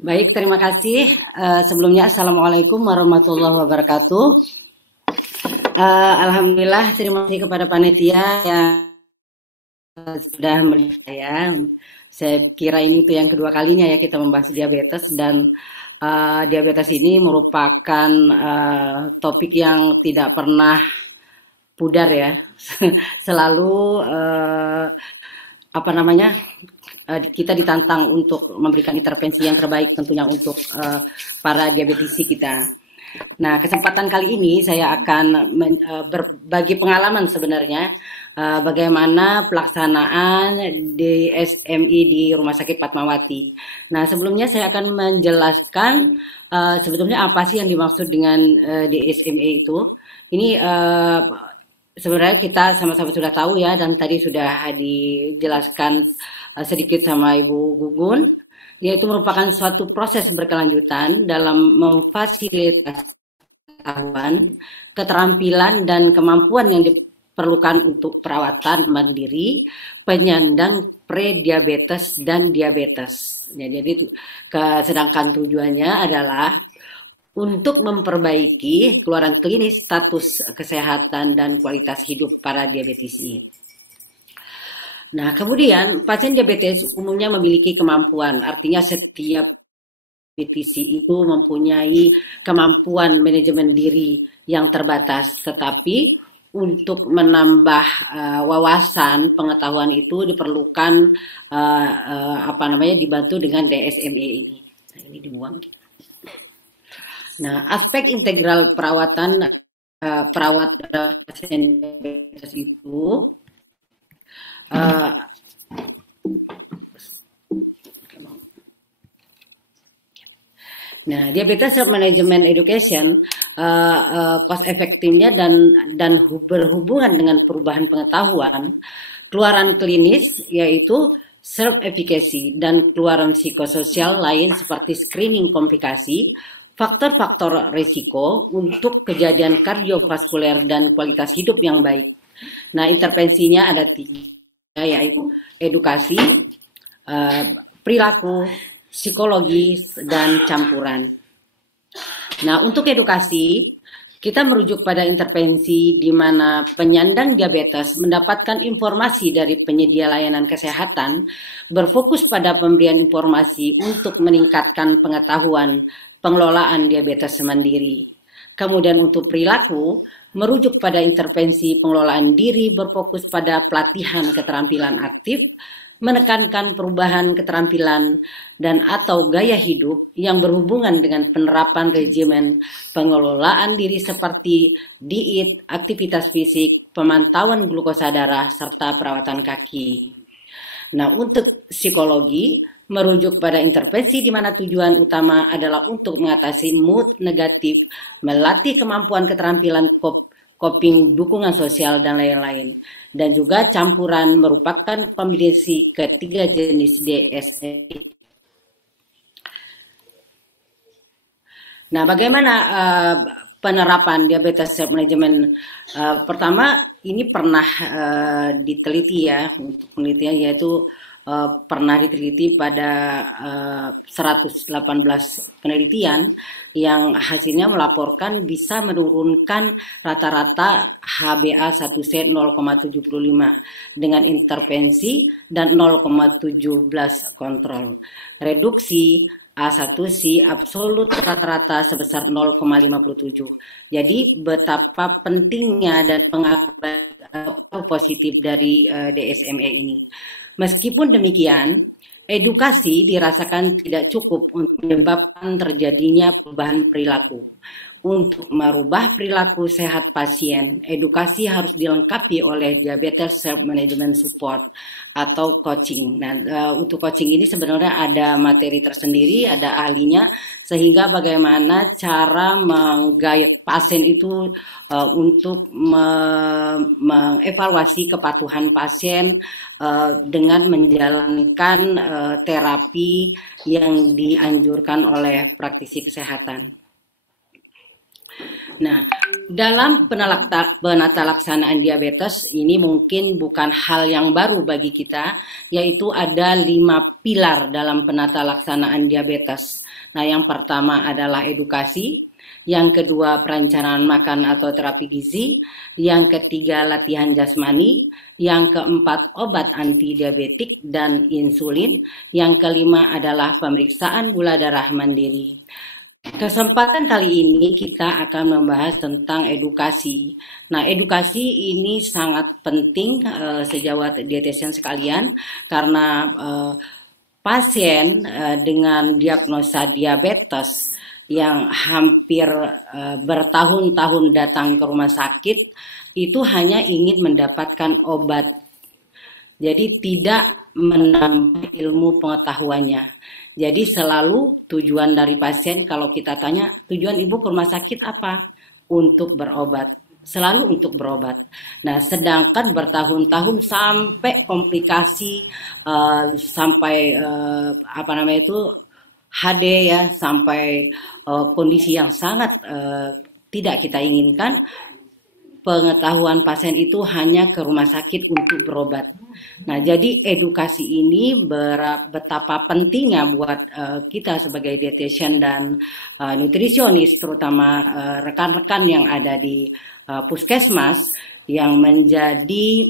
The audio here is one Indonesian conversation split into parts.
Baik, terima kasih. Sebelumnya, Assalamualaikum warahmatullahi wabarakatuh. Alhamdulillah, terima kasih kepada panitia yang sudah melihat saya. Saya kira ini tuh yang kedua kalinya ya kita membahas diabetes dan diabetes ini merupakan topik yang tidak pernah pudar ya. Selalu kita ditantang untuk memberikan intervensi yang terbaik tentunya untuk para diabetisi kita. Nah, kesempatan kali ini saya akan berbagi pengalaman sebenarnya bagaimana pelaksanaan DSMI di Rumah Sakit Fatmawati. Nah, sebelumnya saya akan menjelaskan sebetulnya apa sih yang dimaksud dengan DSMI itu. Ini sebenarnya kita sama-sama sudah tahu ya, dan tadi sudah dijelaskan sedikit sama Ibu Gugun, yaitu merupakan suatu proses berkelanjutan dalam memfasilitasi pengetahuan, keterampilan, dan kemampuan yang diperlukan untuk perawatan mandiri penyandang prediabetes dan diabetes. Jadi sedangkan tujuannya adalah untuk memperbaiki keluaran klinis status kesehatan dan kualitas hidup para diabetisi. Nah, kemudian pasien diabetes umumnya memiliki kemampuan, artinya setiap diabetisi itu mempunyai kemampuan manajemen diri yang terbatas, tetapi untuk menambah wawasan pengetahuan itu diperlukan dibantu dengan DSME ini. Nah, ini dibuang. Nah, aspek integral perawatan pasien diabetes itu nah, diabetes self management education cost efektifnya dan berhubungan dengan perubahan pengetahuan, keluaran klinis yaitu self efficacy dan keluaran psikososial lain seperti screening komplikasi, faktor-faktor risiko untuk kejadian kardiovaskuler dan kualitas hidup yang baik. Nah, intervensinya ada 3, yaitu edukasi, perilaku, psikologi, dan campuran. Nah, untuk edukasi, kita merujuk pada intervensi di mana penyandang diabetes mendapatkan informasi dari penyedia layanan kesehatan, berfokus pada pemberian informasi untuk meningkatkan pengetahuan pengelolaan diabetes mandiri. Kemudian untuk perilaku, merujuk pada intervensi pengelolaan diri berfokus pada pelatihan keterampilan aktif, menekankan perubahan keterampilan dan atau gaya hidup yang berhubungan dengan penerapan regimen pengelolaan diri seperti diet, aktivitas fisik, pemantauan glukosa darah, serta perawatan kaki. Nah, untuk psikologi, merujuk pada intervensi di mana tujuan utama adalah untuk mengatasi mood negatif, melatih kemampuan keterampilan coping, dukungan sosial, dan lain-lain. Dan juga campuran merupakan kombinasi ketiga jenis DSM. Nah, bagaimana penerapan diabetes self management? Pertama, ini pernah diteliti ya, untuk penelitian yaitu pernah diteliti pada 118 penelitian yang hasilnya melaporkan bisa menurunkan rata-rata HbA1c 0,75 dengan intervensi dan 0,17 kontrol. Reduksi A1C absolut rata-rata sebesar 0,57. Jadi betapa pentingnya dan pengaruh positif dari DSME ini. Meskipun demikian, edukasi dirasakan tidak cukup untuk menyebabkan terjadinya perubahan perilaku. Untuk merubah perilaku sehat pasien, edukasi harus dilengkapi oleh diabetes self management support atau coaching. Nah, untuk coaching ini sebenarnya ada materi tersendiri, ada ahlinya, sehingga bagaimana cara menggait pasien itu untuk mengevaluasi kepatuhan pasien dengan menjalankan terapi yang dianjurkan oleh praktisi kesehatan. Nah, Dalam penata laksanaan diabetes ini mungkin bukan hal yang baru bagi kita, yaitu ada 5 pilar dalam penata laksanaan diabetes. Nah, yang pertama adalah edukasi, yang kedua perencanaan makan atau terapi gizi, yang ketiga latihan jasmani, yang keempat obat anti diabetik dan insulin, yang kelima adalah pemeriksaan gula darah mandiri. Kesempatan kali ini kita akan membahas tentang edukasi. Nah, edukasi ini sangat penting sejawat dietitian sekalian karena pasien dengan diagnosa diabetes yang hampir bertahun-tahun datang ke rumah sakit itu hanya ingin mendapatkan obat. Jadi tidak menambah ilmu pengetahuannya. Jadi selalu tujuan dari pasien kalau kita tanya tujuan ibu ke rumah sakit apa? Untuk berobat. Selalu untuk berobat. Nah, sedangkan bertahun-tahun sampai komplikasi sampai HD ya, sampai kondisi yang sangat tidak kita inginkan. Pengetahuan pasien itu hanya ke rumah sakit untuk berobat. Nah, jadi edukasi ini betapa pentingnya buat kita sebagai dietitian dan nutrisionis, terutama rekan-rekan yang ada di puskesmas yang menjadi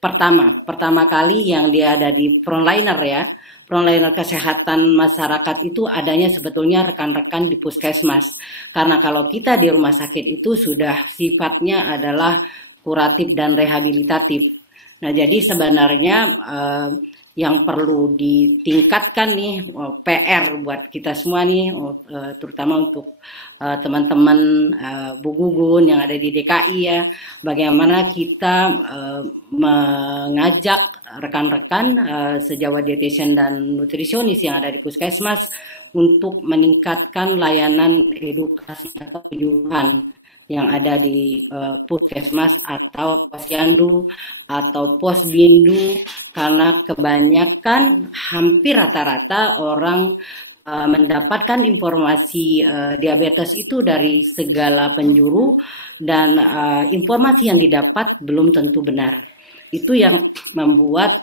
pertama kali yang dia ada di frontliner ya. Frontliner kesehatan masyarakat itu adanya sebetulnya rekan-rekan di puskesmas. Karena kalau kita di rumah sakit itu sudah sifatnya adalah kuratif dan rehabilitatif. Nah, jadi sebenarnya yang perlu ditingkatkan nih PR buat kita semua nih, terutama untuk teman-teman Bu Gugun yang ada di DKI ya, bagaimana kita mengajak rekan-rekan sejawat dietitian dan nutrisionis yang ada di puskesmas untuk meningkatkan layanan edukasi atau penyuluhan yang ada di puskesmas atau posyandu atau posbindu, karena kebanyakan hampir rata-rata orang mendapatkan informasi diabetes itu dari segala penjuru dan informasi yang didapat belum tentu benar. Itu yang membuat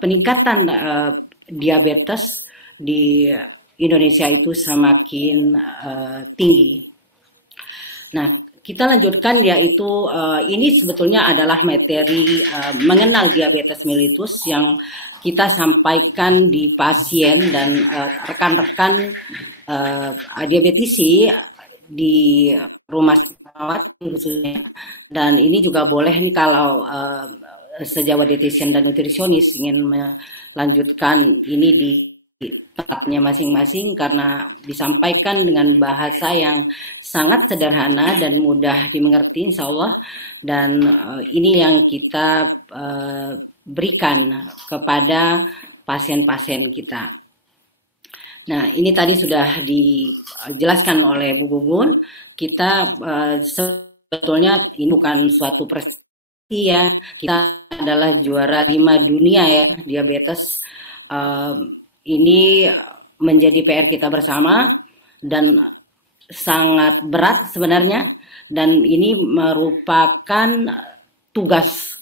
peningkatan diabetes di Indonesia itu semakin tinggi. Nah, kita lanjutkan yaitu ini sebetulnya adalah materi mengenal diabetes mellitus yang kita sampaikan di pasien dan rekan-rekan diabetisi di rumah sakit khususnya. Dan ini juga boleh nih kalau sejawat dietitian dan nutrisionis ingin melanjutkan ini di tempatnya masing-masing karena disampaikan dengan bahasa yang sangat sederhana dan mudah dimengerti insya Allah, dan ini yang kita berikan kepada pasien-pasien kita. Nah, ini tadi sudah dijelaskan oleh Bu Gugun. Kita sebetulnya ini bukan suatu prestasi ya, kita adalah juara 5 dunia ya diabetes. Ini menjadi PR kita bersama dan sangat berat sebenarnya, dan ini merupakan tugas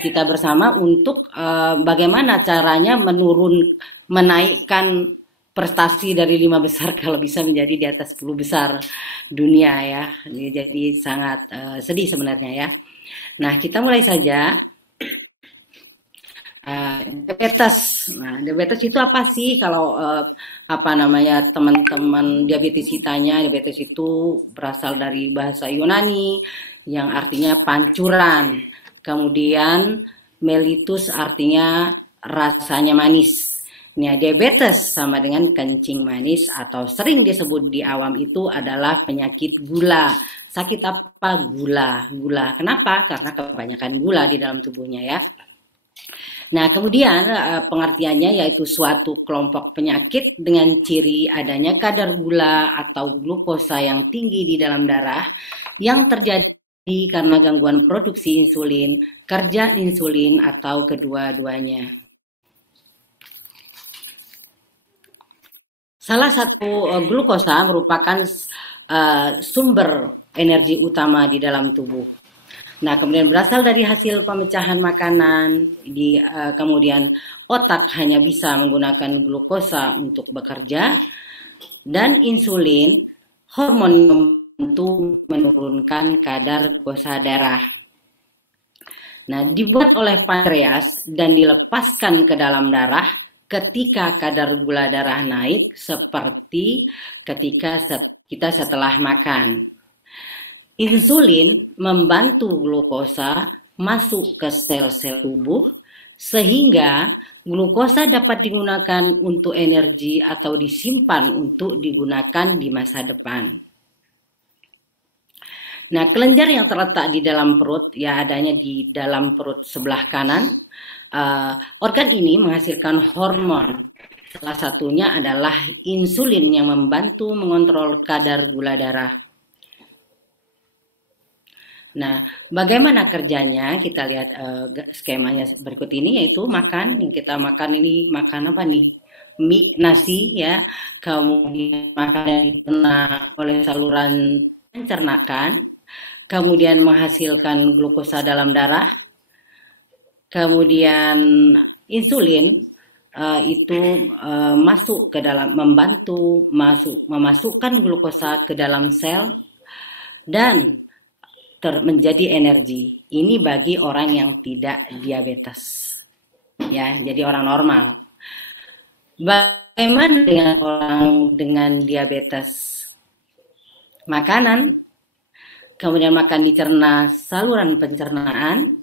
kita bersama untuk bagaimana caranya menaikkan prestasi dari 5 besar kalau bisa menjadi di atas 10 besar dunia ya. Jadi sangat sedih sebenarnya ya. Nah, kita mulai saja. Diabetes. Nah, diabetes itu apa sih? Kalau teman-teman diabetes tanya, diabetes itu berasal dari bahasa Yunani yang artinya pancuran. Kemudian mellitus artinya rasanya manis. Nah, diabetes sama dengan kencing manis atau sering disebut di awam itu adalah penyakit gula. Sakit apa? Gula. Kenapa? Karena kebanyakan gula di dalam tubuhnya ya. Nah, kemudian pengertiannya yaitu suatu kelompok penyakit dengan ciri adanya kadar gula atau glukosa yang tinggi di dalam darah yang terjadi karena gangguan produksi insulin, kerja insulin, atau kedua-duanya. salah satu glukosa merupakan sumber energi utama di dalam tubuh. Nah, kemudian berasal dari hasil pemecahan makanan, kemudian otak hanya bisa menggunakan glukosa untuk bekerja, dan insulin, hormon yang membantu menurunkan kadar glukosa darah. Nah, dibuat oleh pankreas dan dilepaskan ke dalam darah ketika kadar gula darah naik, seperti ketika kita setelah makan. Insulin membantu glukosa masuk ke sel-sel tubuh sehingga glukosa dapat digunakan untuk energi atau disimpan untuk digunakan di masa depan. Nah, kelenjar yang terletak di dalam perut, ya adanya di dalam perut sebelah kanan, organ ini menghasilkan hormon. Salah satunya adalah insulin yang membantu mengontrol kadar gula darah. Nah, bagaimana kerjanya? Kita lihat skemanya berikut ini, yaitu makan. Yang kita makan ini makan apa nih? Mie, nasi ya. Kemudian makanan dicerna oleh saluran pencernaan, kemudian menghasilkan glukosa dalam darah. Kemudian insulin itu masuk ke dalam, membantu memasukkan glukosa ke dalam sel dan menjadi energi. Ini bagi orang yang tidak diabetes, ya, jadi orang normal. Bagaimana dengan orang dengan diabetes? Makanan, kemudian makan dicerna saluran pencernaan.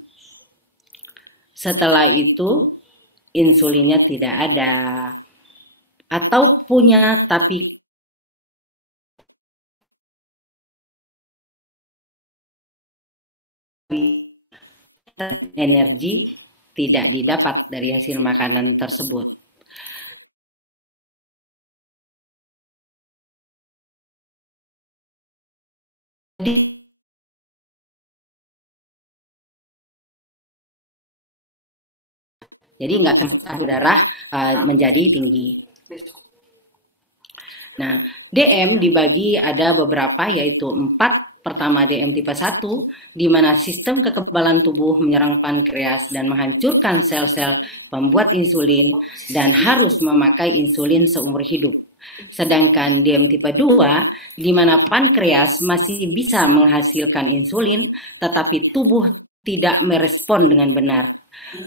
Setelah itu insulinnya tidak ada, atau punya tapi energi tidak didapat dari hasil makanan tersebut. Jadi nggak sampai darah menjadi tinggi. Nah, DM dibagi ada beberapa, yaitu 4. Pertama, DM tipe 1, di mana sistem kekebalan tubuh menyerang pankreas dan menghancurkan sel-sel pembuat insulin dan harus memakai insulin seumur hidup. Sedangkan DM tipe 2, di mana pankreas masih bisa menghasilkan insulin, tetapi tubuh tidak merespon dengan benar.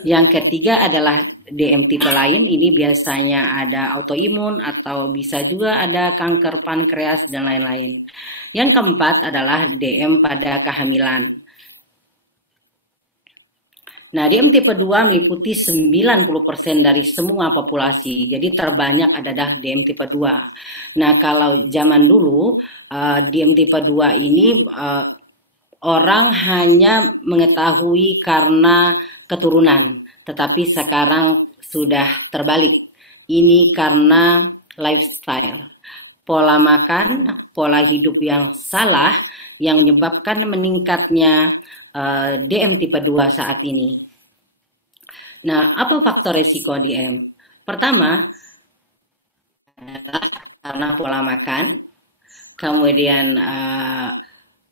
Yang ketiga adalah DM tipe lain, ini biasanya ada autoimun atau bisa juga ada kanker pankreas dan lain-lain. Yang keempat adalah DM pada kehamilan. Nah, DM tipe 2 meliputi 90% dari semua populasi. Jadi terbanyak adalah DM tipe 2. Nah, kalau zaman dulu DM tipe 2 ini orang hanya mengetahui karena keturunan, tetapi sekarang sudah terbalik. Ini karena lifestyle, pola makan, pola hidup yang salah yang menyebabkan meningkatnya DM tipe 2 saat ini. Nah, apa faktor resiko DM? Pertama adalah karena pola makan, kemudian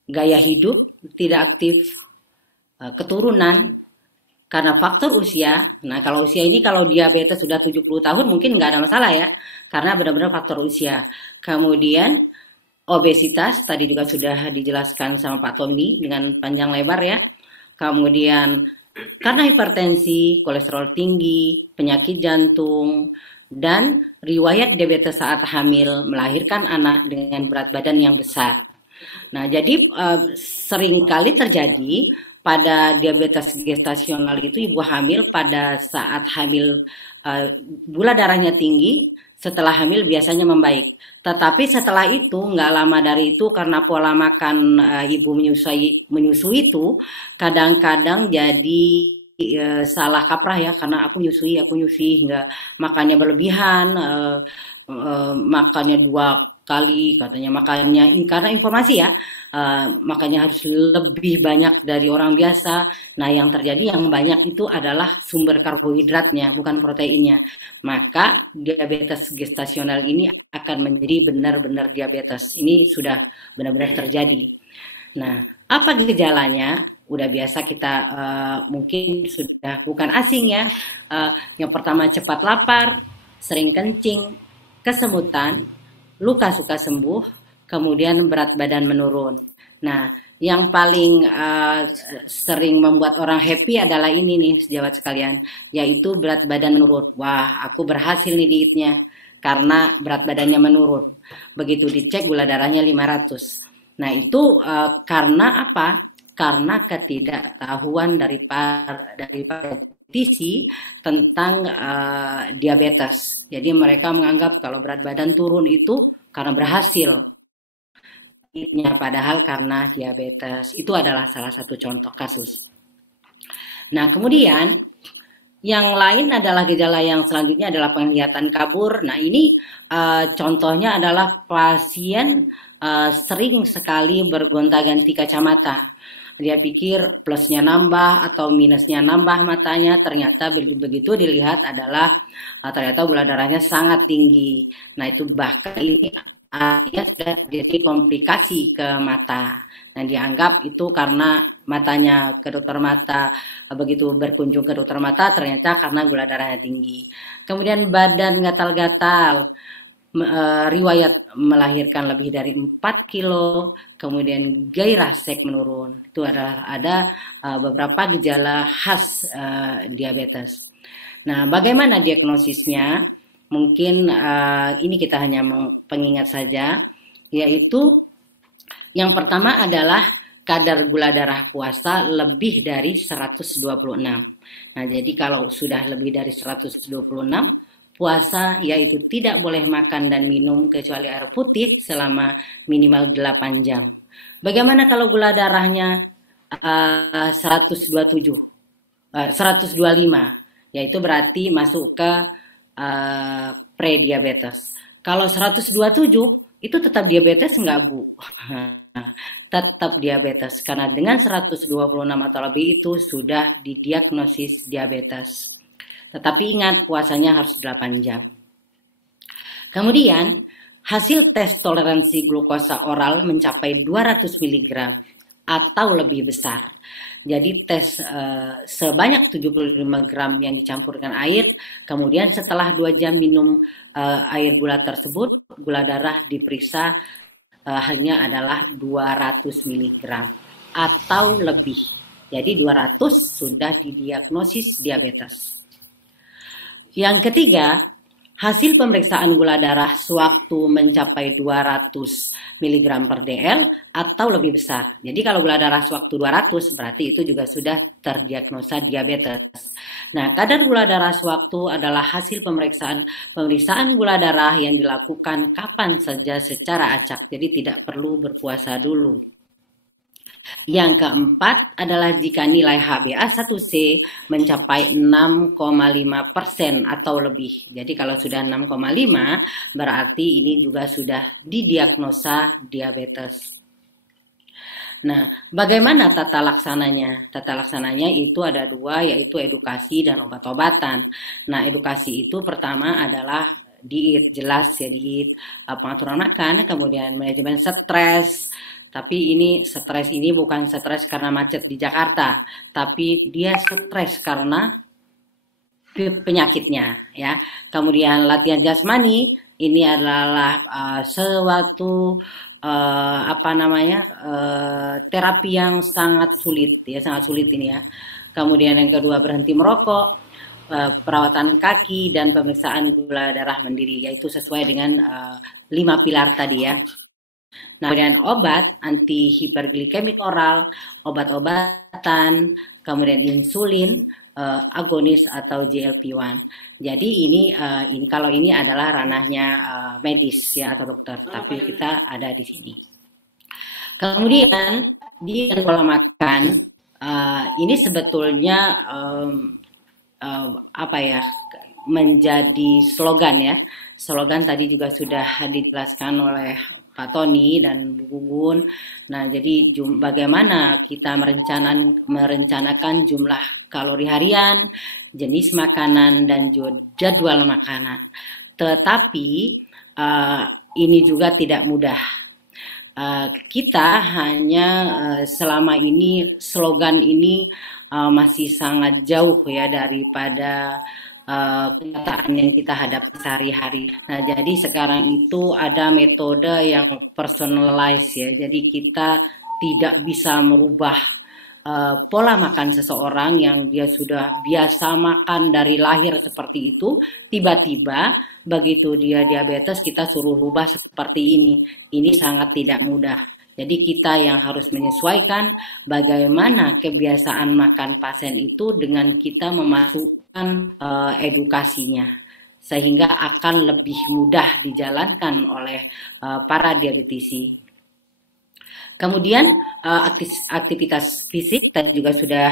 gaya hidup tidak aktif, keturunan, karena faktor usia. Nah, kalau usia ini, kalau diabetes sudah 70 tahun mungkin nggak ada masalah ya, karena benar-benar faktor usia. Kemudian obesitas, tadi juga sudah dijelaskan sama Pak Tommy dengan panjang lebar ya. Kemudian karena hipertensi, kolesterol tinggi, penyakit jantung, dan riwayat diabetes saat hamil, melahirkan anak dengan berat badan yang besar. Nah, jadi seringkali terjadi pada diabetes gestasional itu ibu hamil pada saat hamil gula darahnya tinggi, setelah hamil biasanya membaik. Tetapi setelah itu nggak lama dari itu, karena pola makan ibu menyusui itu kadang-kadang jadi salah kaprah ya, karena aku nyusui nggak makannya berlebihan, makannya 2 kali katanya makannya, karena informasi ya, makannya harus lebih banyak dari orang biasa. Nah, yang terjadi yang banyak itu adalah sumber karbohidratnya, bukan proteinnya. Maka diabetes gestasional ini akan menjadi benar-benar diabetes. Ini sudah benar-benar terjadi. Nah, apa gejalanya? Udah biasa kita mungkin sudah bukan asing ya. Yang pertama cepat lapar, sering kencing, kesemutan, luka suka sembuh, kemudian berat badan menurun. Nah, yang paling sering membuat orang happy adalah ini nih, sejawat sekalian, yaitu berat badan menurun. Wah, aku berhasil nih dietnya karena berat badannya menurun. Begitu dicek gula darahnya 500. Nah, itu karena apa? Karena ketidaktahuan daripada dietisi tentang diabetes. Jadi mereka menganggap kalau berat badan turun itu karena berhasil. Padahal karena diabetes. Itu adalah salah satu contoh kasus. Nah, kemudian yang lain adalah gejala yang selanjutnya adalah penglihatan kabur. Nah, ini contohnya adalah pasien sering sekali bergonta-ganti kacamata. Dia pikir plusnya nambah atau minusnya nambah matanya, ternyata begitu dilihat adalah ternyata gula darahnya sangat tinggi. Nah, itu bahkan ini artinya sudah jadi komplikasi ke mata. Nah, dianggap itu karena matanya ke dokter mata, begitu berkunjung ke dokter mata ternyata karena gula darahnya tinggi. Kemudian badan gatal-gatal, riwayat melahirkan lebih dari 4 kilo, kemudian gairah seks menurun. Itu adalah ada beberapa gejala khas diabetes. Nah, bagaimana diagnosisnya? Mungkin ini kita hanya pengingat saja, yaitu yang pertama adalah kadar gula darah puasa lebih dari 126. Nah, jadi kalau sudah lebih dari 126, puasa yaitu tidak boleh makan dan minum kecuali air putih selama minimal 8 jam. Bagaimana kalau gula darahnya 127, 125, yaitu berarti masuk ke prediabetes. Kalau 127 itu tetap diabetes enggak, Bu? Tetap diabetes karena dengan 126 atau lebih itu sudah didiagnosis diabetes. Tetapi ingat puasanya harus 8 jam. Kemudian hasil tes toleransi glukosa oral mencapai 200 mg atau lebih besar. Jadi tes sebanyak 75 gram yang dicampurkan air, kemudian setelah 2 jam minum air gula tersebut, gula darah diperiksa hanya adalah 200 mg atau lebih. Jadi 200 sudah didiagnosis diabetes. Yang ketiga, hasil pemeriksaan gula darah sewaktu mencapai 200 mg per dl atau lebih besar. Jadi kalau gula darah sewaktu 200 berarti itu juga sudah terdiagnosa diabetes. Nah, kadar gula darah sewaktu adalah hasil pemeriksaan gula darah yang dilakukan kapan saja secara acak. Jadi tidak perlu berpuasa dulu. Yang keempat adalah jika nilai HbA1c mencapai 6,5% atau lebih. Jadi kalau sudah 6,5 berarti ini juga sudah didiagnosa diabetes. Nah, bagaimana tata laksananya? Tata laksananya itu ada dua, yaitu edukasi dan obat-obatan. Nah, edukasi itu pertama adalah diet, jelas ya, diet, pengaturan makan, kemudian manajemen stres. Tapi ini stres ini bukan stres karena macet di Jakarta, tapi dia stres karena penyakitnya ya. Kemudian latihan jasmani ini adalah suatu terapi yang sangat sulit ya, sangat sulit ini ya. Kemudian yang kedua berhenti merokok, perawatan kaki dan pemeriksaan gula darah mandiri, yaitu sesuai dengan 5 pilar tadi ya. Nah, kemudian obat anti hiperglikemik oral, obat-obatan, kemudian insulin, agonis atau GLP-1. Jadi ini kalau ini adalah ranahnya medis ya atau dokter, tapi kita ada di sini. Kemudian di pola makan ini sebetulnya menjadi slogan ya. Slogan tadi juga sudah dijelaskan oleh Pak Tony dan Bu Gugun. Nah, jadi bagaimana kita merencanakan jumlah kalori harian, jenis makanan, dan jadwal makanan. Tetapi ini juga tidak mudah. Kita hanya selama ini slogan ini masih sangat jauh ya daripada kenyataan yang kita hadapi sehari-hari. Nah, jadi sekarang itu ada metode yang personalized ya. Jadi kita tidak bisa merubah pola makan seseorang yang dia sudah biasa makan dari lahir seperti itu, tiba-tiba begitu dia diabetes kita suruh rubah seperti ini. Ini sangat tidak mudah. Jadi kita yang harus menyesuaikan bagaimana kebiasaan makan pasien itu dengan kita memasukkan edukasinya, sehingga akan lebih mudah dijalankan oleh para diabetisi. Kemudian aktivitas fisik tadi juga sudah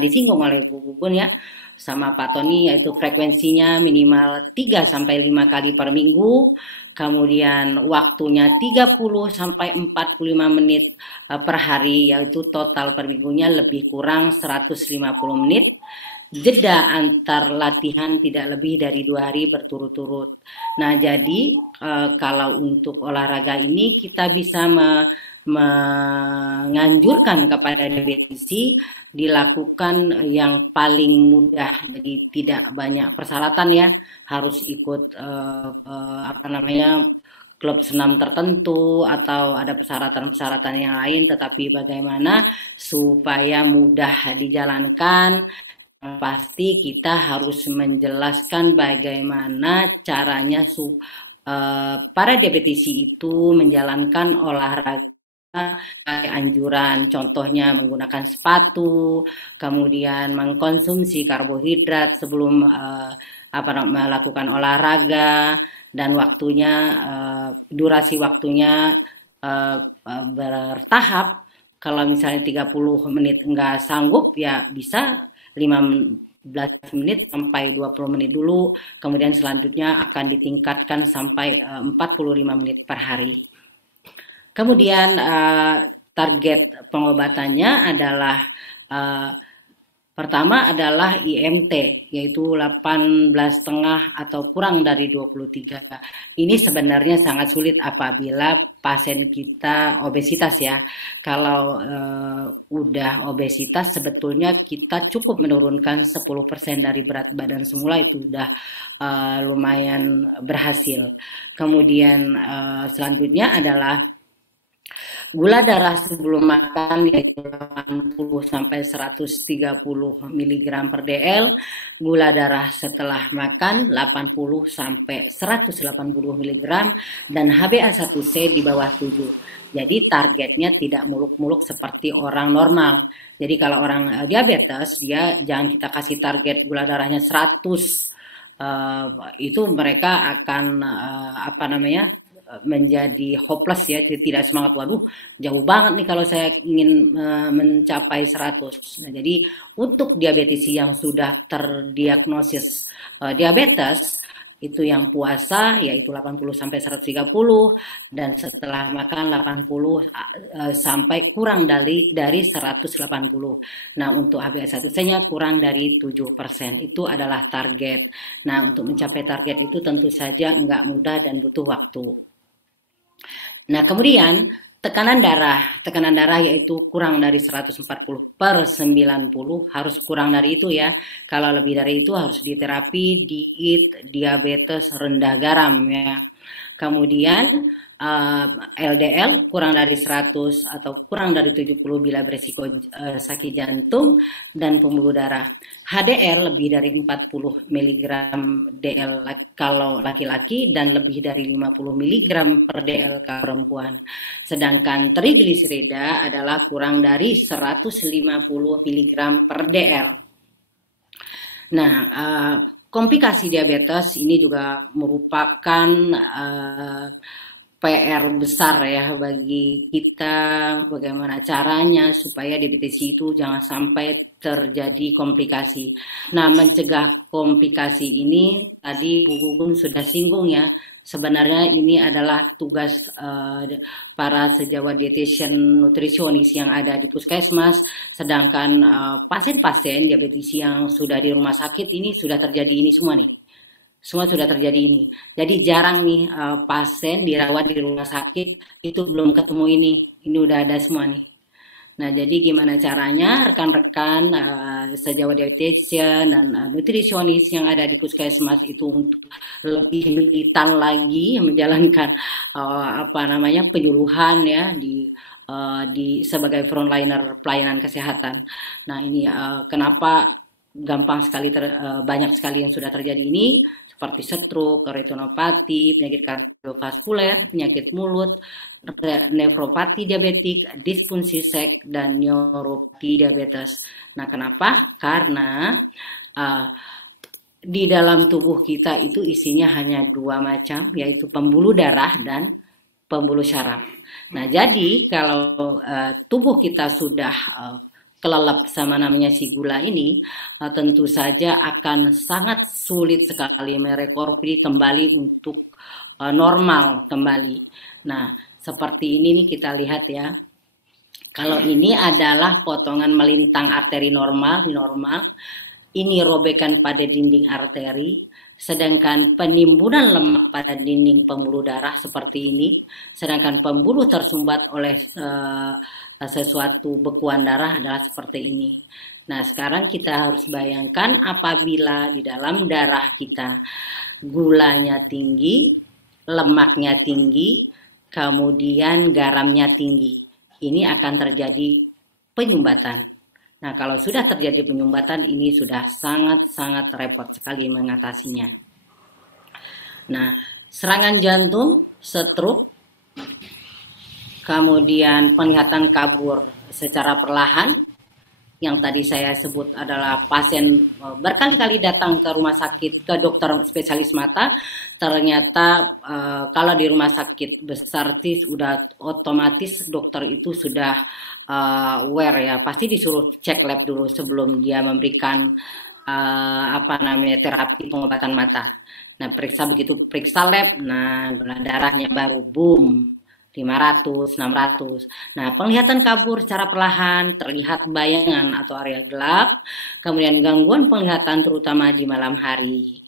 disinggung oleh Bu Gugun ya sama Pak Tony, yaitu frekuensinya minimal 3 sampai 5 kali per minggu. Kemudian waktunya 30 sampai 45 menit per hari, yaitu total per minggunya lebih kurang 150 menit. Jeda antar latihan tidak lebih dari 2 hari berturut-turut. Nah, jadi kalau untuk olahraga ini kita bisa menganjurkan kepada diabetisi dilakukan yang paling mudah, jadi tidak banyak persyaratan ya, harus ikut klub senam tertentu atau ada persyaratan-persyaratan yang lain, tetapi bagaimana supaya mudah dijalankan. Pasti kita harus menjelaskan bagaimana caranya para diabetisi itu menjalankan olahraga anjuran, contohnya menggunakan sepatu, kemudian mengkonsumsi karbohidrat sebelum melakukan olahraga, dan waktunya durasi waktunya bertahap. Kalau misalnya 30 menit enggak sanggup ya bisa 15 menit sampai 20 menit dulu, kemudian selanjutnya akan ditingkatkan sampai 45 menit per hari. Kemudian target pengobatannya adalah pertama adalah IMT, yaitu 18,5 atau kurang dari 23. Ini sebenarnya sangat sulit apabila pasien kita obesitas ya. Kalau udah obesitas sebetulnya kita cukup menurunkan 10% dari berat badan semula, itu udah lumayan berhasil. Kemudian selanjutnya adalah gula darah sebelum makan yaitu 80 sampai 130 mg per dl, gula darah setelah makan 80 sampai 180 mg, dan HbA1c di bawah 7. Jadi targetnya tidak muluk-muluk seperti orang normal. Jadi kalau orang diabetes, dia jangan kita kasih target gula darahnya 100. Itu mereka akan menjadi hopeless ya, tidak semangat. Waduh, jauh banget nih kalau saya ingin mencapai 100. Nah, jadi untuk diabetisi yang sudah terdiagnosis diabetes, itu yang puasa yaitu 80 sampai 130, dan setelah makan 80 sampai kurang dari 180. Nah, untuk HbA1c-nya kurang dari 7%. Itu adalah target. Nah, untuk mencapai target itu tentu saja enggak mudah dan butuh waktu. Nah, kemudian tekanan darah yaitu kurang dari 140/90, harus kurang dari itu ya. Kalau lebih dari itu harus diterapi diet diabetes rendah garam ya. Kemudian LDL kurang dari 100 atau kurang dari 70 bila beresiko sakit jantung dan pembuluh darah. HDL lebih dari 40 mg DL kalau laki-laki dan lebih dari 50 mg per DL kalau perempuan. Sedangkan trigliserida adalah kurang dari 150 mg per DL. Nah, komplikasi diabetes ini juga merupakan PR besar ya bagi kita, bagaimana caranya supaya diabetes itu jangan sampai terjadi komplikasi. Nah, mencegah komplikasi ini tadi Bu Gugun sudah singgung ya. Sebenarnya ini adalah tugas para sejawat dietitian nutrisionis yang ada di puskesmas, sedangkan pasien-pasien diabetes yang sudah di rumah sakit ini sudah terjadi ini semua nih. Semua sudah terjadi ini. Jadi jarang nih pasien dirawat di rumah sakit itu belum ketemu ini. Ini udah ada semua nih. Nah, jadi gimana caranya rekan-rekan sejawat dietitian dan nutrisionis yang ada di puskesmas itu untuk lebih militan lagi menjalankan penyuluhan ya di sebagai frontliner pelayanan kesehatan. Nah, ini kenapa gampang sekali banyak sekali yang sudah terjadi ini seperti stroke, retinopati, penyakit kardiovaskuler, penyakit mulut, nefropati diabetik, disfungsi seks dan neuropati diabetes. Nah, kenapa? Karena di dalam tubuh kita itu isinya hanya dua macam, yaitu pembuluh darah dan pembuluh syaraf. Nah, jadi kalau tubuh kita sudah kelelep sama namanya si gula ini, tentu saja akan sangat sulit sekali merecovery kembali untuk normal kembali. Nah, seperti ini nih kita lihat ya. Kalau ini adalah potongan melintang arteri normal. Ini robekan pada dinding arteri. Sedangkan penimbunan lemak pada dinding pembuluh darah seperti ini. Sedangkan pembuluh tersumbat oleh sesuatu bekuan darah adalah seperti ini. Nah, sekarang kita harus bayangkan apabila di dalam darah kita gulanya tinggi, lemaknya tinggi, kemudian garamnya tinggi. Ini akan terjadi penyumbatan. Nah, kalau sudah terjadi penyumbatan, ini sudah sangat-sangat repot sekali mengatasinya. Nah, serangan jantung, stroke, kemudian penglihatan kabur secara perlahan, yang tadi saya sebut adalah pasien berkali-kali datang ke rumah sakit, ke dokter spesialis mata, ternyata kalau di rumah sakit besar udah otomatis dokter itu sudah aware ya, pasti disuruh cek lab dulu sebelum dia memberikan terapi pengobatan mata. Nah, begitu periksa lab, nah gula darahnya baru boom 500, 600. Nah, penglihatan kabur secara perlahan, terlihat bayangan atau area gelap, kemudian gangguan penglihatan terutama di malam hari.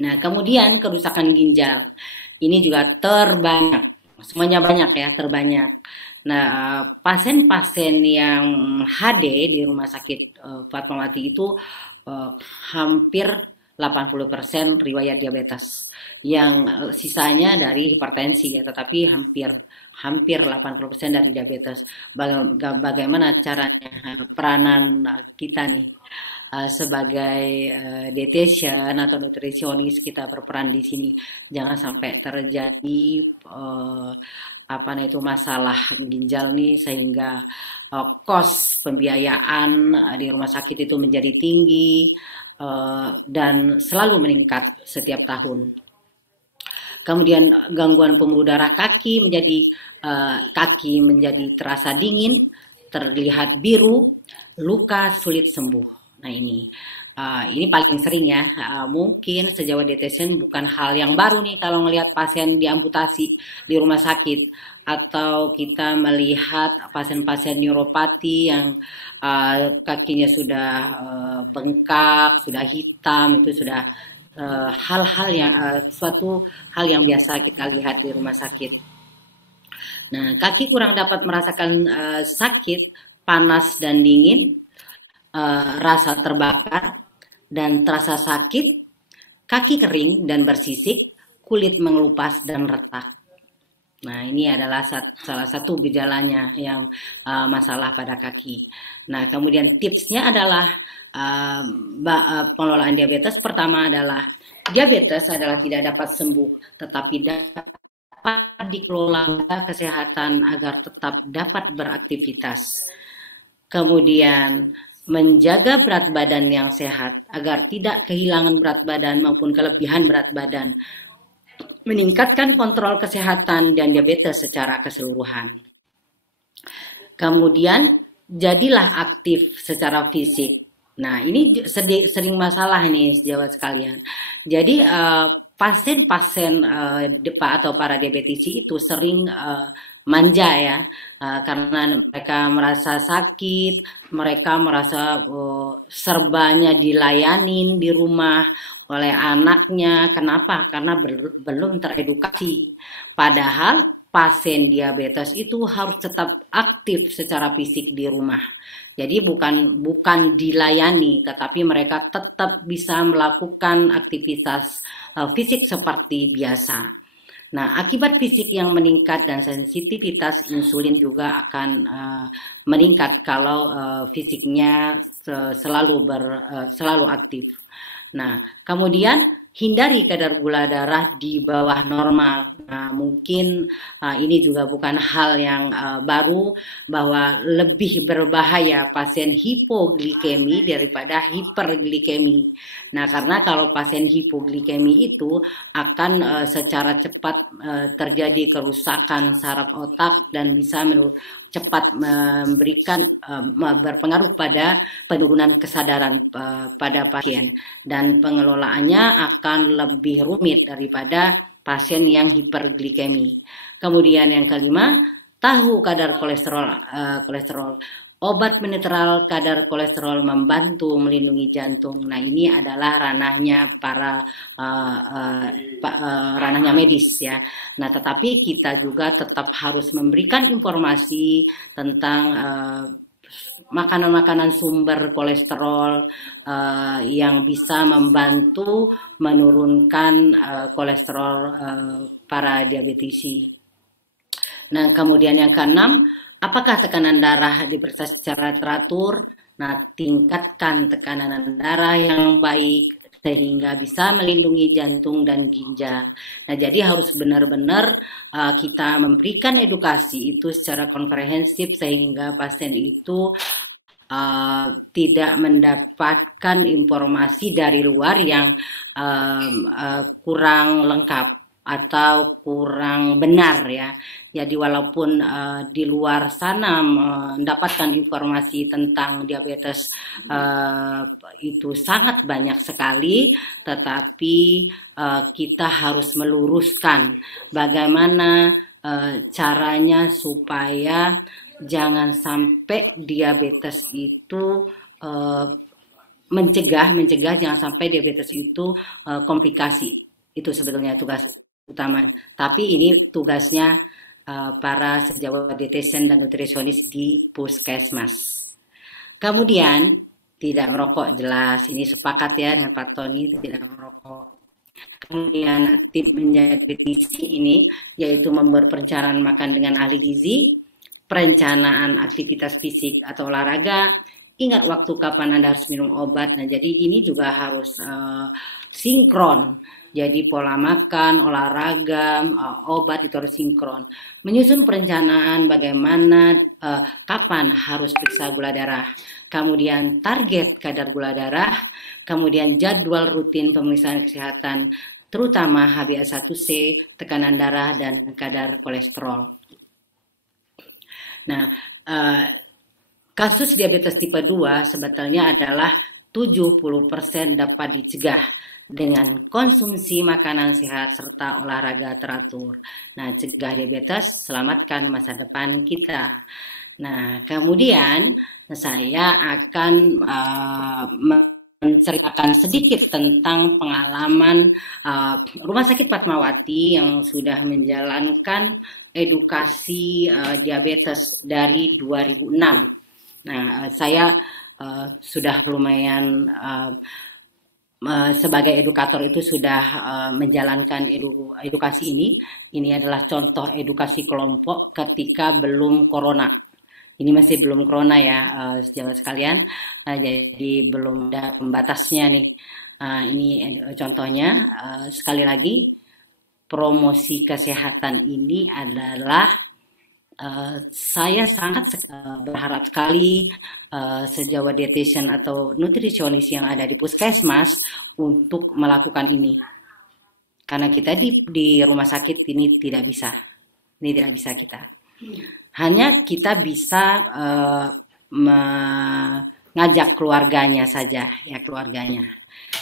Nah, kemudian kerusakan ginjal. Ini juga terbanyak. Semuanya banyak ya, terbanyak. Nah, pasien-pasien yang HD di rumah sakit Fatmawati itu hampir 80% riwayat diabetes, yang sisanya dari hipertensi ya, tetapi hampir 80% dari diabetes. Bagaimana caranya peranan kita nih sebagai dietitian atau nutrisionis, kita berperan di sini, jangan sampai terjadi masalah ginjal nih sehingga kos pembiayaan di rumah sakit itu menjadi tinggi dan selalu meningkat setiap tahun. Kemudian gangguan pembuluh darah kaki menjadi terasa dingin, terlihat biru, luka sulit sembuh. Nah, ini paling sering ya. Mungkin sejawat dietitian bukan hal yang baru nih kalau melihat pasien diamputasi di rumah sakit, atau kita melihat pasien-pasien neuropati yang kakinya sudah bengkak, sudah hitam, itu sudah suatu hal yang biasa kita lihat di rumah sakit. Nah, kaki kurang dapat merasakan sakit, panas dan dingin, rasa terbakar dan terasa sakit, kaki kering dan bersisik, kulit mengelupas dan retak. Nah, ini adalah salah satu gejalanya yang masalah pada kaki. Nah, kemudian tipsnya adalah pengelolaan diabetes. Pertama adalah diabetes adalah tidak dapat sembuh, tetapi dapat dikelola kesehatan agar tetap dapat beraktivitas. Kemudian menjaga berat badan yang sehat agar tidak kehilangan berat badan maupun kelebihan berat badan. meningkatkan kontrol kesehatan dan diabetes secara keseluruhan. Kemudian jadilah aktif secara fisik. Nah, ini sering masalah nih sejawat sekalian. Jadi pasien-pasien atau para diabetisi itu sering manja ya, karena mereka merasa sakit, mereka merasa serbanya dilayanin di rumah oleh anaknya. Kenapa? Karena belum teredukasi. Padahal pasien diabetes itu harus tetap aktif secara fisik di rumah. Jadi bukan dilayani, tetapi mereka tetap bisa melakukan aktivitas fisik seperti biasa. Nah, akibat fisik yang meningkat dan sensitivitas insulin juga akan meningkat kalau fisiknya selalu aktif. Nah, kemudian hindari kadar gula darah di bawah normal. Nah, mungkin ini juga bukan hal yang baru, bahwa lebih berbahaya pasien hipoglikemi daripada hiperglikemi. Nah, karena kalau pasien hipoglikemi itu akan secara cepat terjadi kerusakan saraf otak dan bisa cepat memberikan berpengaruh pada penurunan kesadaran pada pasien, dan pengelolaannya akan lebih rumit daripada pasien yang hiperglikemi. Kemudian yang kelima, tahu kadar kolesterol. Obat penetral kadar kolesterol membantu melindungi jantung. Nah, ini adalah ranahnya ranahnya medis ya. Nah, tetapi kita juga tetap harus memberikan informasi tentang makanan-makanan sumber kolesterol yang bisa membantu menurunkan kolesterol para diabetisi. Nah, kemudian yang keenam, apakah tekanan darah diperiksa secara teratur? Nah, tingkatkan tekanan darah yang baik sehingga bisa melindungi jantung dan ginjal. Nah, jadi harus benar-benar kita memberikan edukasi itu secara komprehensif sehingga pasien itu tidak mendapatkan informasi dari luar yang kurang lengkap atau kurang benar ya. Jadi walaupun di luar sana mendapatkan informasi tentang diabetes itu sangat banyak sekali, tetapi kita harus meluruskan bagaimana caranya supaya jangan sampai diabetes itu mencegah jangan sampai diabetes itu komplikasi. Itu sebetulnya tugas utama. Tapi ini tugasnya para sejawat dietitian dan nutrisionis di puskesmas. Kemudian tidak merokok, jelas ini sepakat ya dengan Pak Tony, tidak merokok. Kemudian tip menjadi dietisi ini yaitu membuat perencanaan makan dengan ahli gizi, perencanaan aktivitas fisik atau olahraga, ingat waktu kapan Anda harus minum obat. Nah, jadi ini juga harus sinkron. Jadi pola makan, olahraga, obat itu harus sinkron. Menyusun perencanaan bagaimana kapan harus periksa gula darah. Kemudian target kadar gula darah. Kemudian jadwal rutin pemeriksaan kesehatan, terutama HbA1c, tekanan darah, dan kadar kolesterol. Nah, kasus diabetes tipe 2 sebetulnya adalah 70% dapat dicegah dengan konsumsi makanan sehat serta olahraga teratur. Nah, cegah diabetes, selamatkan masa depan kita. Nah, kemudian saya akan menceritakan sedikit tentang pengalaman Rumah Sakit Fatmawati yang sudah menjalankan edukasi diabetes dari 2006. Nah, saya sudah lumayan sebagai edukator itu sudah menjalankan edukasi ini. Ini adalah contoh edukasi kelompok ketika belum corona. Ini masih belum corona ya, sejawat sekalian. Jadi belum ada pembatasnya nih. Ini contohnya. Sekali lagi, promosi kesehatan ini adalah saya sangat berharap sekali sejawat dietitian atau nutrisionis yang ada di puskesmas untuk melakukan ini. Karena kita di rumah sakit ini tidak bisa. Ini tidak bisa kita. Hanya kita bisa mengajak keluarganya saja, ya keluarganya.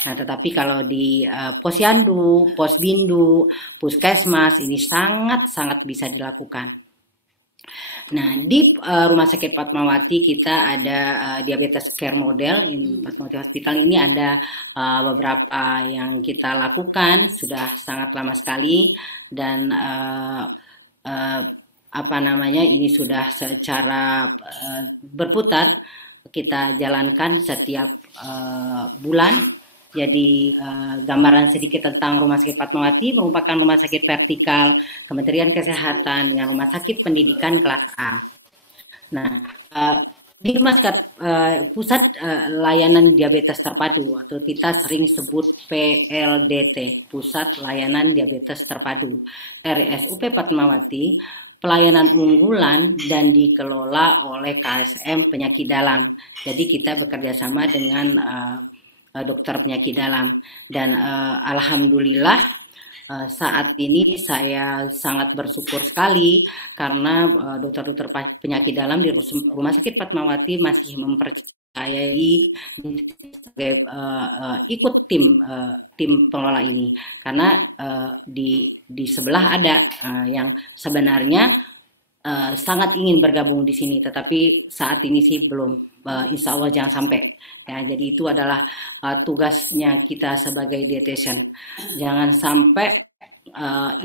Nah, tetapi kalau di posyandu, posbindu, puskesmas ini sangat-sangat bisa dilakukan. Nah, di Rumah Sakit Fatmawati kita ada diabetes care model. Di Fatmawati Hospital ini ada beberapa yang kita lakukan sudah sangat lama sekali, dan apa namanya, ini sudah secara berputar kita jalankan setiap bulan. Jadi gambaran sedikit tentang Rumah Sakit Fatmawati merupakan rumah sakit vertikal Kementerian Kesehatan dengan rumah sakit pendidikan kelas A. Nah, di rumah sakit pusat layanan diabetes terpadu, atau kita sering sebut PLDT, Pusat Layanan Diabetes Terpadu, RSUP Fatmawati, pelayanan unggulan dan dikelola oleh KSM Penyakit Dalam. Jadi kita bekerja sama dengan dokter penyakit dalam, dan alhamdulillah saat ini saya sangat bersyukur sekali karena dokter-dokter penyakit dalam di Rumah Sakit Fatmawati masih mempercayai sebagai ikut tim pengelola ini, karena di sebelah ada yang sebenarnya sangat ingin bergabung di sini, tetapi saat ini sih belum. Insya Allah jangan sampai, ya. Jadi itu adalah tugasnya kita sebagai dietitian. Jangan sampai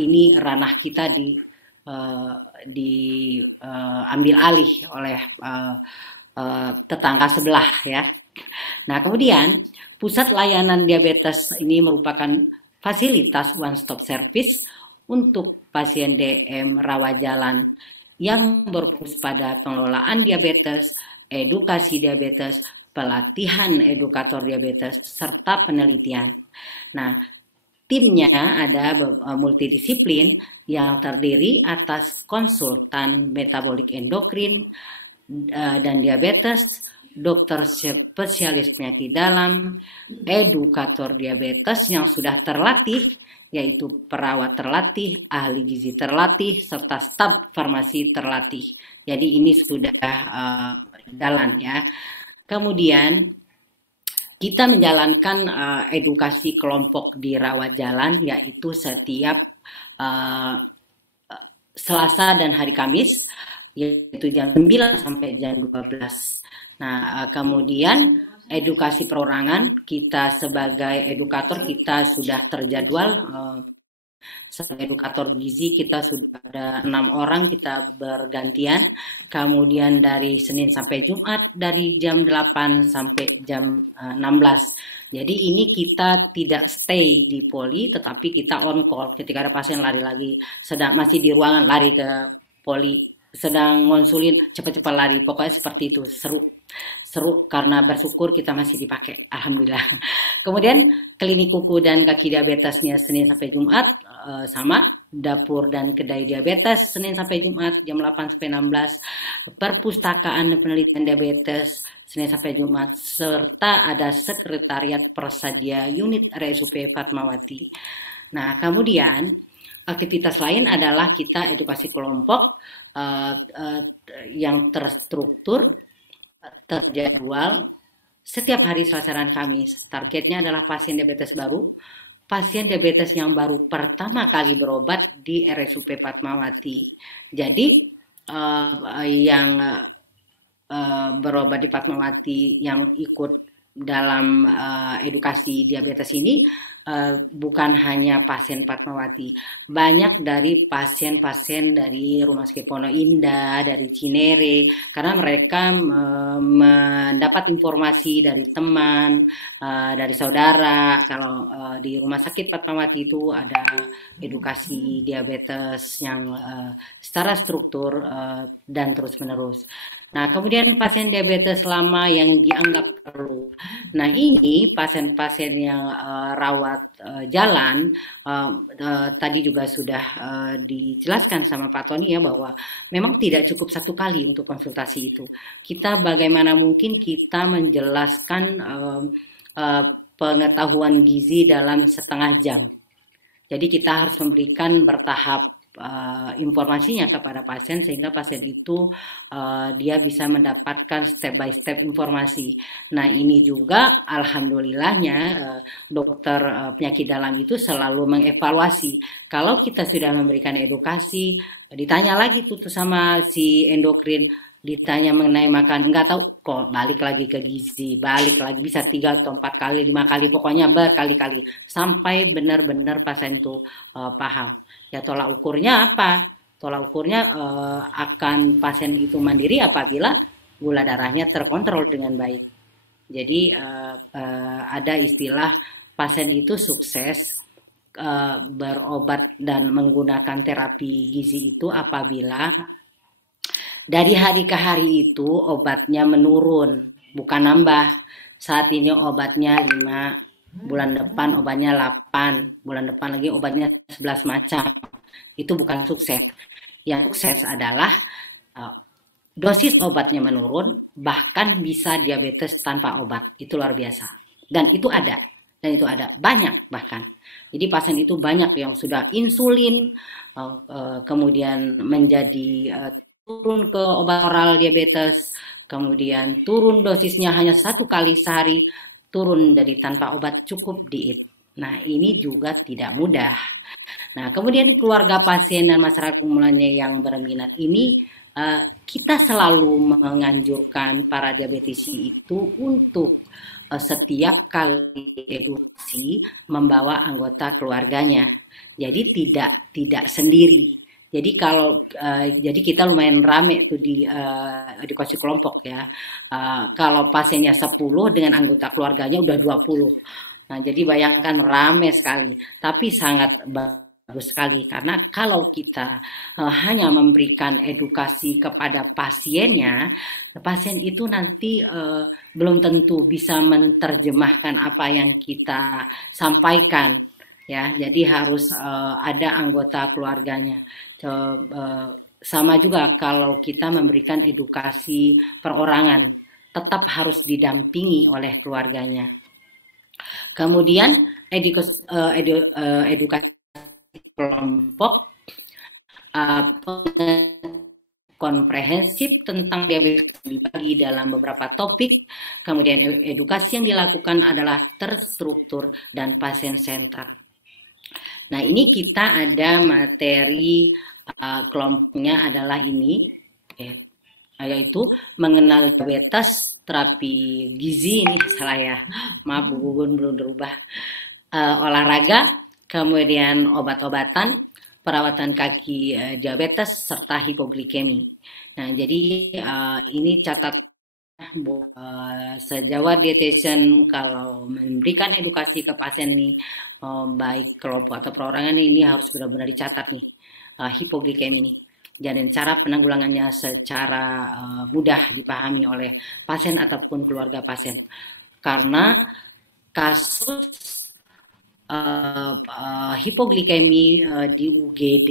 ini ranah kita diambil alih oleh tetangga sebelah, ya. Nah, kemudian pusat layanan diabetes ini merupakan fasilitas one stop service untuk pasien DM rawat jalan yang berfokus pada pengelolaan diabetes, edukasi diabetes, pelatihan edukator diabetes, serta penelitian. Nah, timnya ada multidisiplin yang terdiri atas konsultan metabolik endokrin dan diabetes, dokter spesialis penyakit dalam, edukator diabetes yang sudah terlatih, yaitu perawat terlatih, ahli gizi terlatih, serta staf farmasi terlatih. Jadi ini sudah jalan, ya. Kemudian kita menjalankan edukasi kelompok di rawat jalan, yaitu setiap Selasa dan hari Kamis, yaitu jam 9 sampai jam 12. Nah, kemudian edukasi perorangan, kita sebagai edukator kita sudah terjadwal. Sebagai edukator gizi kita sudah ada 6 orang, kita bergantian. Kemudian dari Senin sampai Jumat dari jam 8 sampai jam 16. Jadi ini kita tidak stay di poli, tetapi kita on call. Ketika ada pasien lari lagi, sedang masih di ruangan lari ke poli, sedang ngonsulin cepat-cepat lari. Pokoknya seperti itu, seru karena bersyukur kita masih dipakai, alhamdulillah. Kemudian klinik kuku dan kaki diabetesnya Senin sampai Jumat sama, dapur dan kedai diabetes Senin sampai Jumat jam 8 sampai 16, perpustakaan dan penelitian diabetes Senin sampai Jumat, serta ada sekretariat persadia unit RSUP Fatmawati. Nah, kemudian aktivitas lain adalah kita edukasi kelompok yang terstruktur, terjadwal setiap hari Selasa dan Kamis. Targetnya adalah pasien diabetes baru, pasien diabetes yang baru pertama kali berobat di RSUP Fatmawati. Jadi yang berobat di Fatmawati yang ikut dalam edukasi diabetes ini bukan hanya pasien Fatmawati, banyak dari pasien-pasien dari Rumah Sakit Pondok Indah, dari Cinere, karena mereka mendapat informasi dari teman, dari saudara, kalau di Rumah Sakit Fatmawati itu ada edukasi diabetes yang secara struktur dan terus-menerus. Nah, kemudian pasien diabetes lama yang dianggap perlu. Nah, ini pasien-pasien yang rawat jalan, tadi juga sudah dijelaskan sama Pak Tony, ya, bahwa memang tidak cukup satu kali untuk konsultasi itu. Kita bagaimana mungkin kita menjelaskan pengetahuan gizi dalam setengah jam. Jadi kita harus memberikan bertahap informasinya kepada pasien sehingga pasien itu dia bisa mendapatkan step by step informasi. Nah ini juga alhamdulillahnya dokter penyakit dalam itu selalu mengevaluasi. Kalau kita sudah memberikan edukasi, ditanya lagi tuh sama si endokrin, ditanya mengenai makan, nggak tahu kok, balik lagi ke gizi, balik lagi bisa 3 atau 4 kali, 5 kali, pokoknya berkali-kali sampai benar-benar pasien itu paham. Ya tolak ukurnya apa? Tolak ukurnya akan pasien itu mandiri apabila gula darahnya terkontrol dengan baik. Jadi ada istilah pasien itu sukses berobat dan menggunakan terapi gizi itu apabila dari hari ke hari itu obatnya menurun, bukan nambah. Saat ini obatnya 5, bulan depan obatnya 8, bulan depan lagi obatnya 11 macam. Itu bukan sukses. Yang sukses adalah dosis obatnya menurun, bahkan bisa diabetes tanpa obat. Itu luar biasa. Dan itu ada banyak bahkan. Jadi pasien itu banyak yang sudah insulin, kemudian menjadi turun ke obat oral diabetes, kemudian turun dosisnya hanya 1 kali sehari, turun dari tanpa obat, cukup diet. Nah ini juga tidak mudah. Nah kemudian keluarga pasien dan masyarakat umumnya yang berminat ini, kita selalu menganjurkan para diabetisi itu untuk setiap kali edukasi membawa anggota keluarganya. Jadi tidak sendiri. Jadi jadi kita lumayan rame tuh di edukasi kelompok ya. Kalau pasiennya 10 dengan anggota keluarganya udah 20. Nah, jadi bayangkan rame sekali, tapi sangat bagus sekali karena kalau kita hanya memberikan edukasi kepada pasiennya, pasien itu nanti belum tentu bisa menerjemahkan apa yang kita sampaikan. Ya, jadi harus ada anggota keluarganya. Sama juga kalau kita memberikan edukasi perorangan, tetap harus didampingi oleh keluarganya. Kemudian edukasi kelompok komprehensif tentang diabetes dibagi dalam beberapa topik. Kemudian edukasi yang dilakukan adalah terstruktur dan pasien center. Nah ini kita ada materi kelompoknya adalah ini, yaitu mengenal diabetes, terapi gizi, ini salah ya, maaf Bu Gugun belum berubah, olahraga, kemudian obat-obatan, perawatan kaki diabetes, serta hipoglikemi. Nah jadi ini catat sejawat dietitian kalau memberikan edukasi ke pasien nih, baik kelompok atau perorangan ini harus benar-benar dicatat nih hipoglikemi ini. Dan cara penanggulangannya secara mudah dipahami oleh pasien ataupun keluarga pasien. Karena kasus hipoglikemi di UGD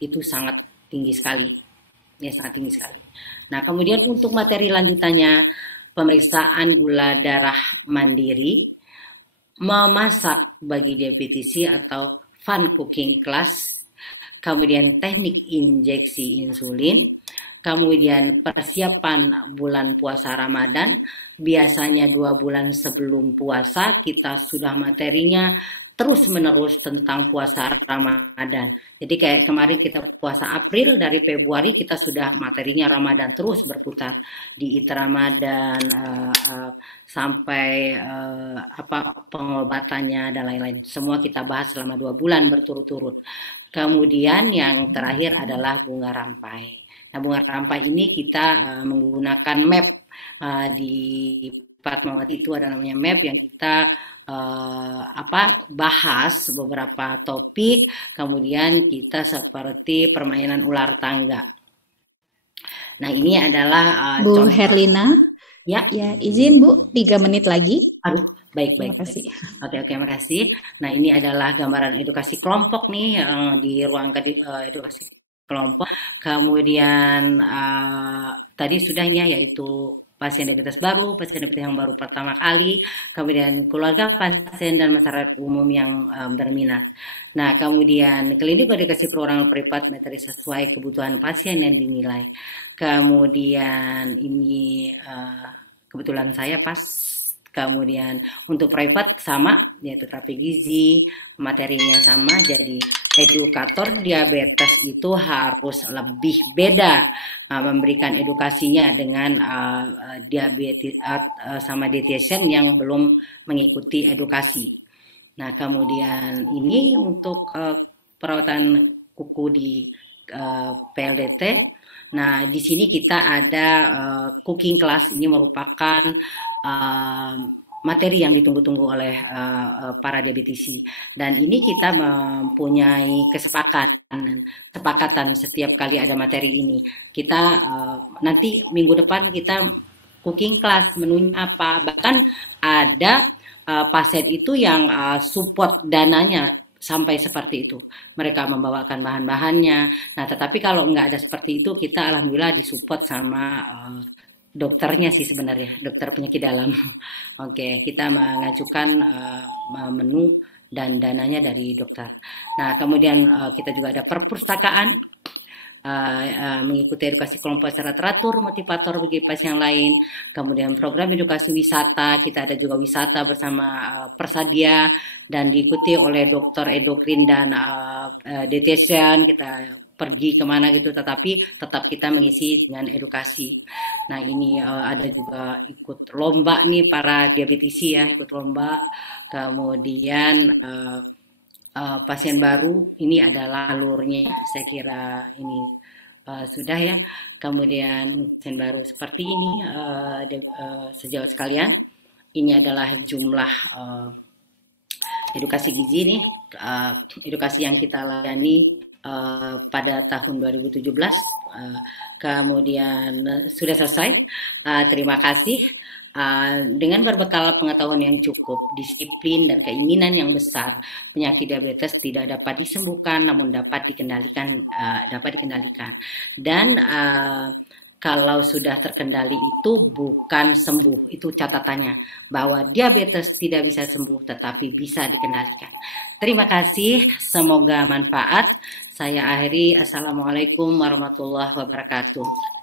itu sangat tinggi sekali. Ya, sangat tinggi sekali. Nah, kemudian untuk materi lanjutannya, pemeriksaan gula darah mandiri, memasak bagi diabetisi atau fun cooking class, kemudian teknik injeksi insulin, kemudian persiapan bulan puasa Ramadan. Biasanya 2 bulan sebelum puasa kita sudah materinya terus menerus tentang puasa Ramadan. Jadi kayak kemarin kita puasa April, dari Februari kita sudah materinya Ramadan terus berputar di IT Ramadan sampai pengobatannya dan lain-lain. Semua kita bahas selama 2 bulan berturut-turut. Kemudian yang terakhir adalah bunga rampai. Nah, bunga rampai ini kita menggunakan map di Fatmawati itu ada namanya map yang kita bahas beberapa topik, kemudian kita seperti permainan ular tangga. Nah ini adalah Bu Herlina. Ya, izin Bu, 3 menit lagi. Aduh, baik. Makasih. Oke, makasih. Nah ini adalah gambaran edukasi kelompok nih di ruang edukasi kelompok. Kemudian tadi sudah ya, yaitu pasien diabetes baru, pasien diabetes yang baru pertama kali, kemudian keluarga pasien dan masyarakat umum yang berminat. Nah, kemudian klinik edukasi perorangan privat materi sesuai kebutuhan pasien yang dinilai. Kemudian ini kebetulan saya pas. Kemudian untuk private sama, yaitu terapi gizi, materinya sama. Jadi edukator diabetes itu harus lebih beda memberikan edukasinya dengan diabetes sama dietitian yang belum mengikuti edukasi. Nah, kemudian ini untuk perawatan kuku di PLDT. Nah, di sini kita ada cooking class. Ini merupakan materi yang ditunggu-tunggu oleh para diabetisi. Dan ini kita mempunyai kesepakatan setiap kali ada materi ini. Kita nanti minggu depan kita cooking class, menunya apa. Bahkan ada pasien itu yang support dananya sampai seperti itu. Mereka membawakan bahan-bahannya. Nah, tetapi kalau nggak ada seperti itu, kita alhamdulillah disupport sama dokternya sih sebenarnya, dokter penyakit dalam. Oke, kita mengajukan menu dan dananya dari dokter. Nah, kemudian kita juga ada perpustakaan, mengikuti edukasi kelompok secara teratur, motivator bagi pasien yang lain. Kemudian program edukasi wisata, kita ada juga wisata bersama Persadia dan diikuti oleh dokter endokrin dan dietitian. Kita pergi kemana gitu, tetapi tetap kita mengisi dengan edukasi. Nah, ini ada juga ikut lomba nih para diabetisi ya, ikut lomba. Kemudian pasien baru ini adalah alurnya, saya kira ini sudah ya. Kemudian pasien baru seperti ini, sejauh sekalian, ini adalah jumlah edukasi gizi nih, edukasi yang kita layani pada tahun 2017, kemudian sudah selesai. Terima kasih. Dengan berbekal pengetahuan yang cukup, disiplin dan keinginan yang besar, penyakit diabetes tidak dapat disembuhkan, namun dapat dikendalikan. Dan kalau sudah terkendali itu bukan sembuh, itu catatannya, bahwa diabetes tidak bisa sembuh tetapi bisa dikendalikan. Terima kasih, semoga manfaat. Saya akhiri, Assalamualaikum warahmatullahi wabarakatuh.